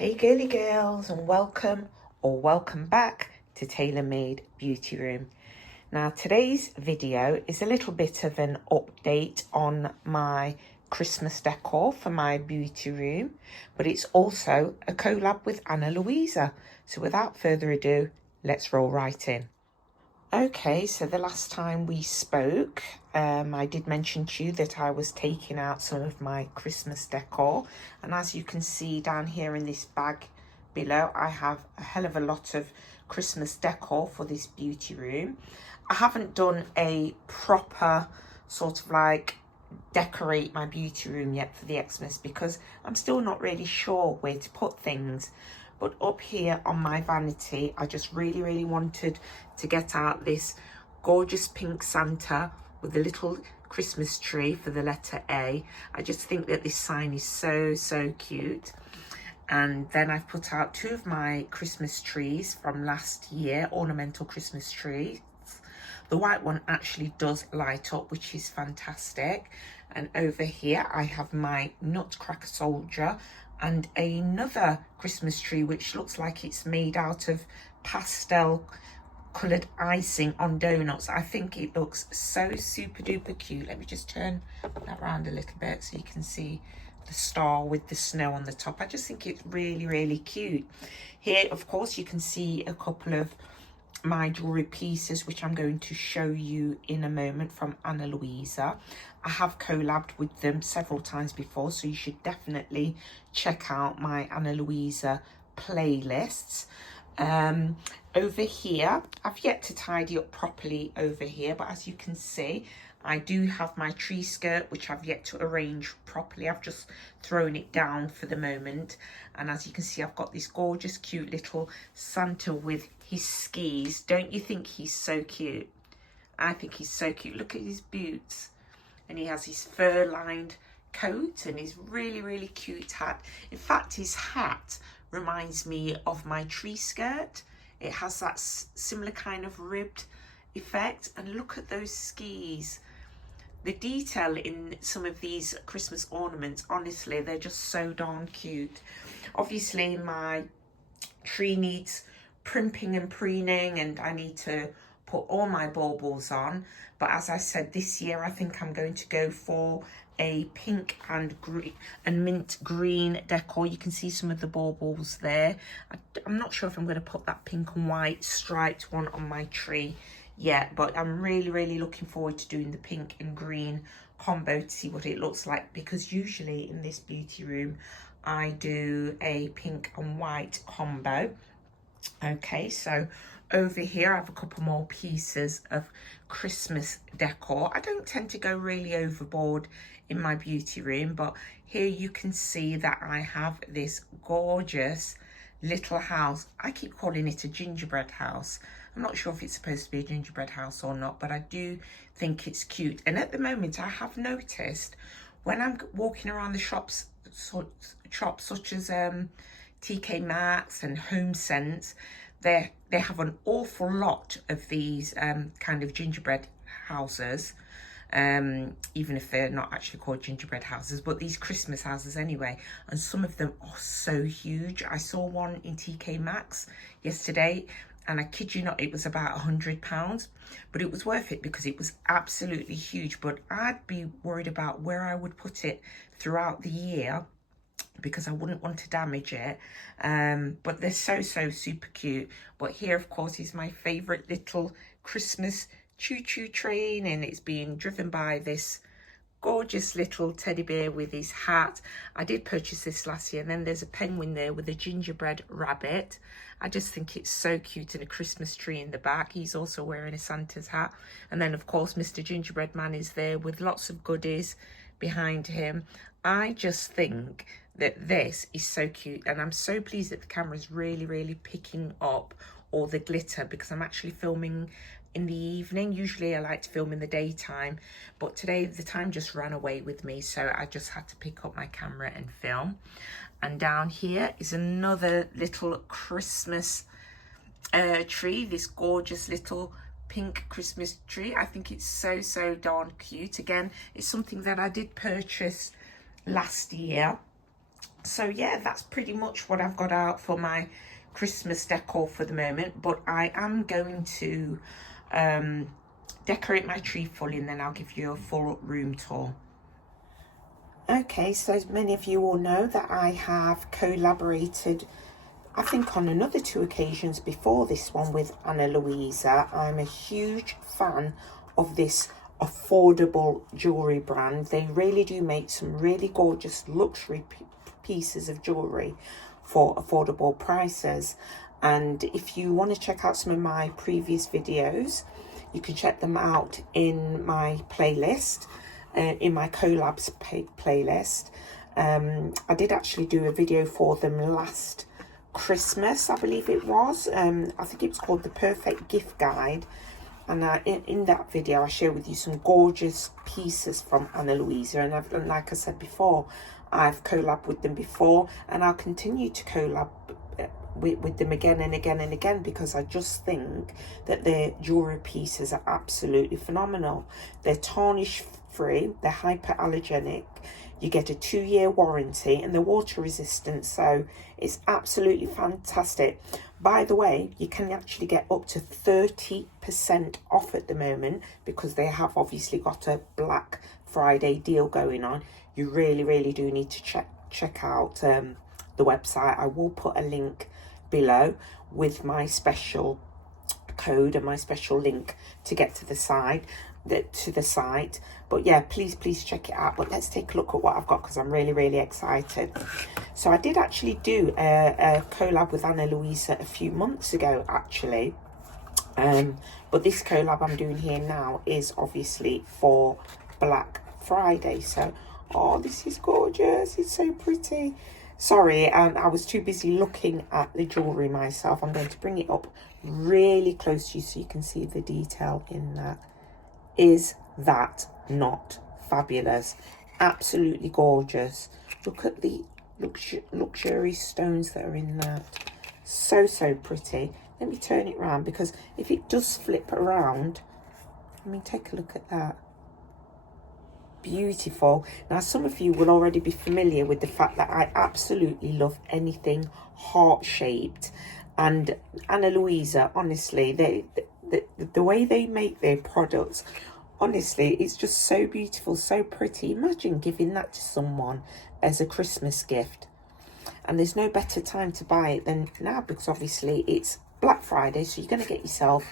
Hey girly girls, and welcome back to Tailor Made Beauty Room. Now today's video is a little bit of an update on my Christmas decor for my beauty room, but it's also a collab with Luisa. So without further ado, let's roll right in. Okay, so the last time we spoke, I did mention to you that I was taking out some of my Christmas decor, and as you can see down here in this bag below, I have a hell of a lot of Christmas decor for this beauty room. I haven't done a proper sort of like decorate my beauty room yet for the Xmas because I'm still not really sure where to put things. But up here on my vanity, I just really wanted to get out this gorgeous pink Santa with a little Christmas tree for the letter A. I just think that this sign is so cute. And then I've put out two of my Christmas trees from last year, ornamental Christmas trees. The white one actually does light up, which is fantastic. And over here I have my Nutcracker Soldier and another Christmas tree which looks like it's made out of pastel coloured icing on donuts. I think it looks so super duper cute. Let me just turn that around a little bit so you can see the star with the snow on the top. I just think it's really cute. Here of course you can see a couple of my jewelry pieces which I'm going to show you in a moment from Luisa. I have collabed with them several times before, so you should definitely check out my Luisa playlists. Over here, I've yet to tidy up properly over here, but as you can see, I do have my tree skirt, which I've yet to arrange properly. I've just thrown it down for the moment. And as you can see, I've got this gorgeous, cute little Santa with his skis. Don't you think he's so cute? I think he's so cute. Look at his boots. And he has his fur-lined coat and his really cute hat. In fact, his hat reminds me of my tree skirt. It has that similar kind of ribbed effect. And look at those skis. The detail in some of these Christmas ornaments, honestly, they're just so darn cute. Obviously, my tree needs primping and preening, and I need to put all my baubles on. But as I said, this year I think I'm going to go for a pink and green and mint green decor. You can see some of the baubles there. I'm not sure if I'm going to put that pink and white striped one on my tree yet, but I'm really looking forward to doing the pink and green combo to see what it looks like, because usually in this beauty room I do a pink and white combo. Okay, so over here I have a couple more pieces of Christmas decor. I don't tend to go really overboard in my beauty room, but here you can see that I have this gorgeous little house. I keep calling it a gingerbread house. I'm not sure if it's supposed to be a gingerbread house or not, but I do think it's cute. And at the moment I have noticed when I'm walking around the shops such as TK Maxx and Home Sense, they have an awful lot of these kind of gingerbread houses, even if they're not actually called gingerbread houses, but these Christmas houses anyway, and some of them are so huge. I saw one in TK Maxx yesterday, and I kid you not, it was about £100, but it was worth it because it was absolutely huge. But I'd be worried about where I would put it throughout the year, because I wouldn't want to damage it. But they're so super cute. But here of course is my favorite little Christmas choo-choo train, and it's being driven by this gorgeous little teddy bear with his hat. I did purchase this last year. And then there's a penguin there with a gingerbread rabbit. I just think it's so cute, and a Christmas tree in the back. He's also wearing a Santa's hat. And then of course Mr. Gingerbread Man is there with lots of goodies behind him. I just think that this is so cute, and I'm so pleased that the camera is really picking up all the glitter, because I'm actually filming in the evening. Usually I like to film in the daytime, but today the time just ran away with me, so I just had to pick up my camera and film. And down here is another little Christmas tree, this gorgeous little pink Christmas tree. I think it's so darn cute. Again, it's something that I did purchase last year, So yeah, that's pretty much what I've got out for my Christmas decor for the moment, but I am going to decorate my tree fully, and then I'll give you a full room tour. Okay, so as many of you all know that I have collaborated, I think, on another 2 occasions before this one with Anna Luisa. I'm a huge fan of this affordable jewellery brand. They really do make some really gorgeous luxury pieces of jewellery for affordable prices. And if you want to check out some of my previous videos, you can check them out in my playlist, in my collabs playlist. I did actually do a video for them last Christmas, I believe it was. I think it was called The Perfect Gift Guide. And in that video, I share with you some gorgeous pieces from Anna Luisa. And like I said before, I've collabed with them before, and I'll continue to collab with them again and again and again, because I just think that their jewellery pieces are absolutely phenomenal. They're tarnish free, they're hyperallergenic, you get a 2-year warranty, and they're water resistant, so it's absolutely fantastic. By the way, you can actually get up to 30% off at the moment, because they have obviously got a Black Friday deal going on. You really do need to check out the website. I will put a link below with my special code and my special link to get to the site. But yeah, please check it out. But let's take a look at what I've got, because I'm really excited. So I did actually do a collab with Anna Luisa a few months ago, actually. But this collab I'm doing here now is obviously for Black Friday. So, oh, this is gorgeous. It's so pretty. Sorry, I was too busy looking at the jewellery myself. I'm going to bring it up really close to you so you can see the detail in that. Is that not fabulous? Absolutely gorgeous. Look at the luxury stones that are in that. So pretty. Let me turn it around, because if it does flip around, I mean, take a look at that. Beautiful. Now, some of you will already be familiar with the fact that I absolutely love anything heart-shaped. And Anna Luisa, honestly, the way they make their products, honestly, it's just so beautiful, so pretty. Imagine giving that to someone as a Christmas gift. And there's no better time to buy it than now, because obviously it's Black Friday, so you're going to get yourself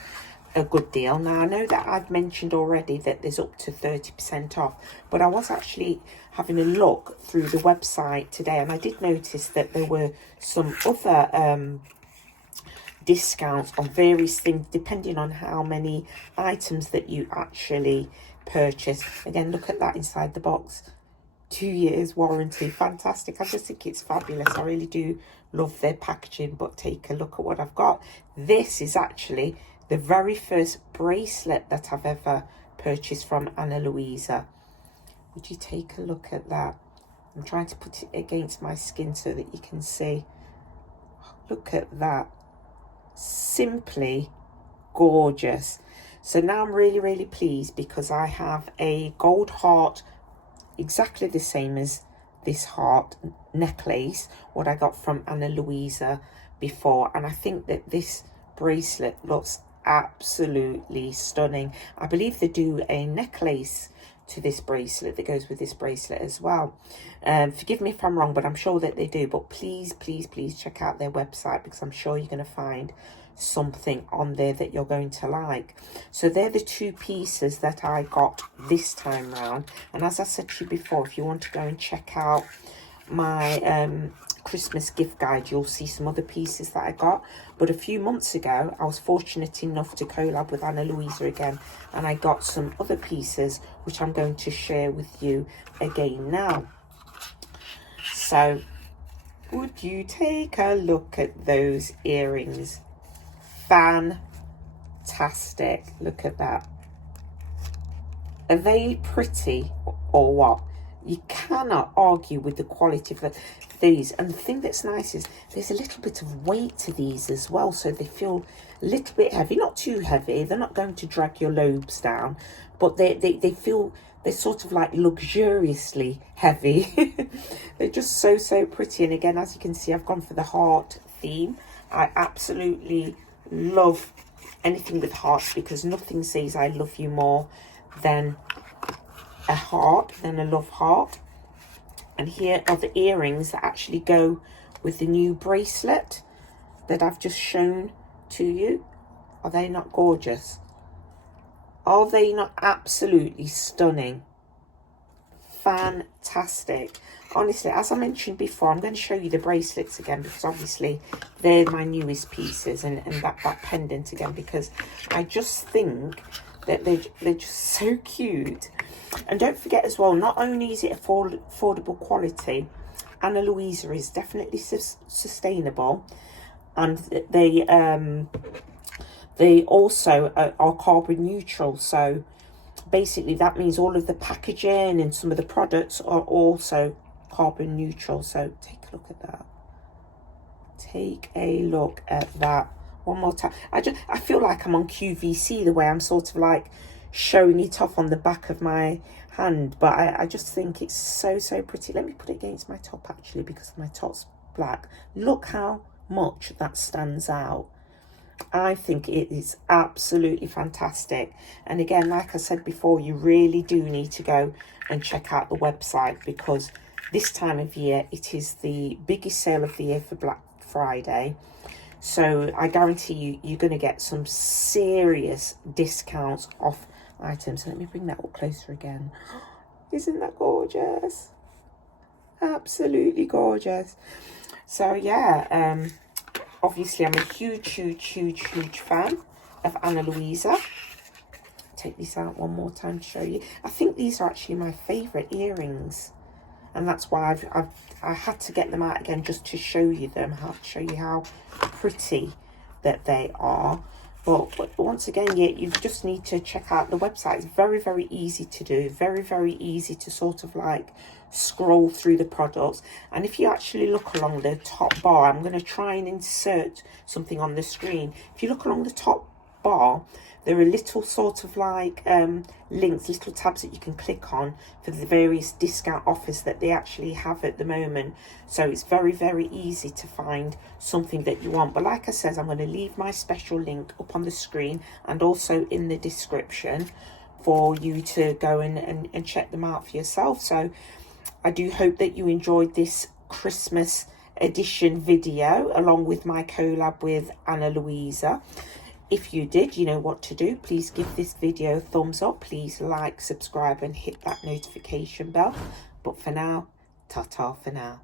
a good deal. Now, I know that I've mentioned already that there's up to 30% off, but I was actually having a look through the website today, and I did notice that there were some other discounts on various things depending on how many items that you actually purchase. Again, look at that inside the box. 2 years warranty. Fantastic. I just think it's fabulous. I really do love their packaging. But take a look at what I've got. This is actually the very first bracelet that I've ever purchased from Anna Luisa. Would you take a look at that? I'm trying to put it against my skin so that you can see. Look at that. Simply gorgeous. So now I'm really pleased, because I have a gold heart, exactly the same as this heart necklace, what I got from Anna Luisa before, and I think that this bracelet looks absolutely stunning. I believe they do a necklace to this bracelet that goes with this bracelet as well. Forgive me if I'm wrong, but I'm sure that they do. But please check out their website, because I'm sure you're going to find something on there that you're going to like. So they're the 2 pieces that I got this time round. And as I said to you before, if you want to go and check out my Christmas gift guide, you'll see some other pieces that I got. But a few months ago, I was fortunate enough to collab with Anna Luisa again, and I got some other pieces which I'm going to share with you again now. So would you take a look at those earrings? Fantastic. Look at that. Are they pretty or what? You cannot argue with the quality of these. And the thing that's nice is there's a little bit of weight to these as well, so they feel a little bit heavy. Not too heavy. They're not going to drag your lobes down, but they feel they're sort of like luxuriously heavy. They're just so pretty. And again, as you can see, I've gone for the heart theme. I absolutely love anything with hearts, because nothing says I love you more than a heart, than a love heart. And here are the earrings that actually go with the new bracelet that I've just shown to you. Are they not gorgeous? Are they not absolutely stunning? Fantastic. Honestly, as I mentioned before, I'm going to show you the bracelets again, because obviously they're my newest pieces, and that pendant again, because I just think that they're just so cute. And don't forget as well, not only is it affordable quality, Ana Luisa is definitely sustainable, and they also are carbon neutral. So basically that means all of the packaging and some of the products are also carbon neutral. So take a look at that. Take a look at that one more time. I feel like I'm on QVC, the way I'm sort of like showing it off on the back of my hand, but I just think it's so pretty. Let me put it against my top actually, because my top's black. Look how much that stands out. I think it is absolutely fantastic. And again, like I said before, you really do need to go and check out the website, because this time of year it is the biggest sale of the year for Black Friday. So I guarantee you, you're going to get some serious discounts off items. So let me bring that up closer again. Isn't that gorgeous? Absolutely gorgeous. So yeah, obviously I'm a huge fan of Ana Luisa. Take this out one more time to show you. I think these are actually my favourite earrings, and that's why I had to get them out again, just to show you them, show you how pretty that they are. But once again, you just need to check out the website. It's very easy to do, very easy to sort of like scroll through the products. And if you actually look along the top bar, I'm going to try and insert something on the screen. If you look along the top bar, there are little sort of like links, little tabs that you can click on for the various discount offers that they actually have at the moment. So it's very easy to find something that you want. But like I said, I'm going to leave my special link up on the screen and also in the description for you to go and check them out for yourself. So I do hope that you enjoyed this Christmas edition video along with my collab with Ana Luisa. If you did, you know what to do. Please give this video a thumbs up. Please like, subscribe and hit that notification bell. But for now, ta-ta for now.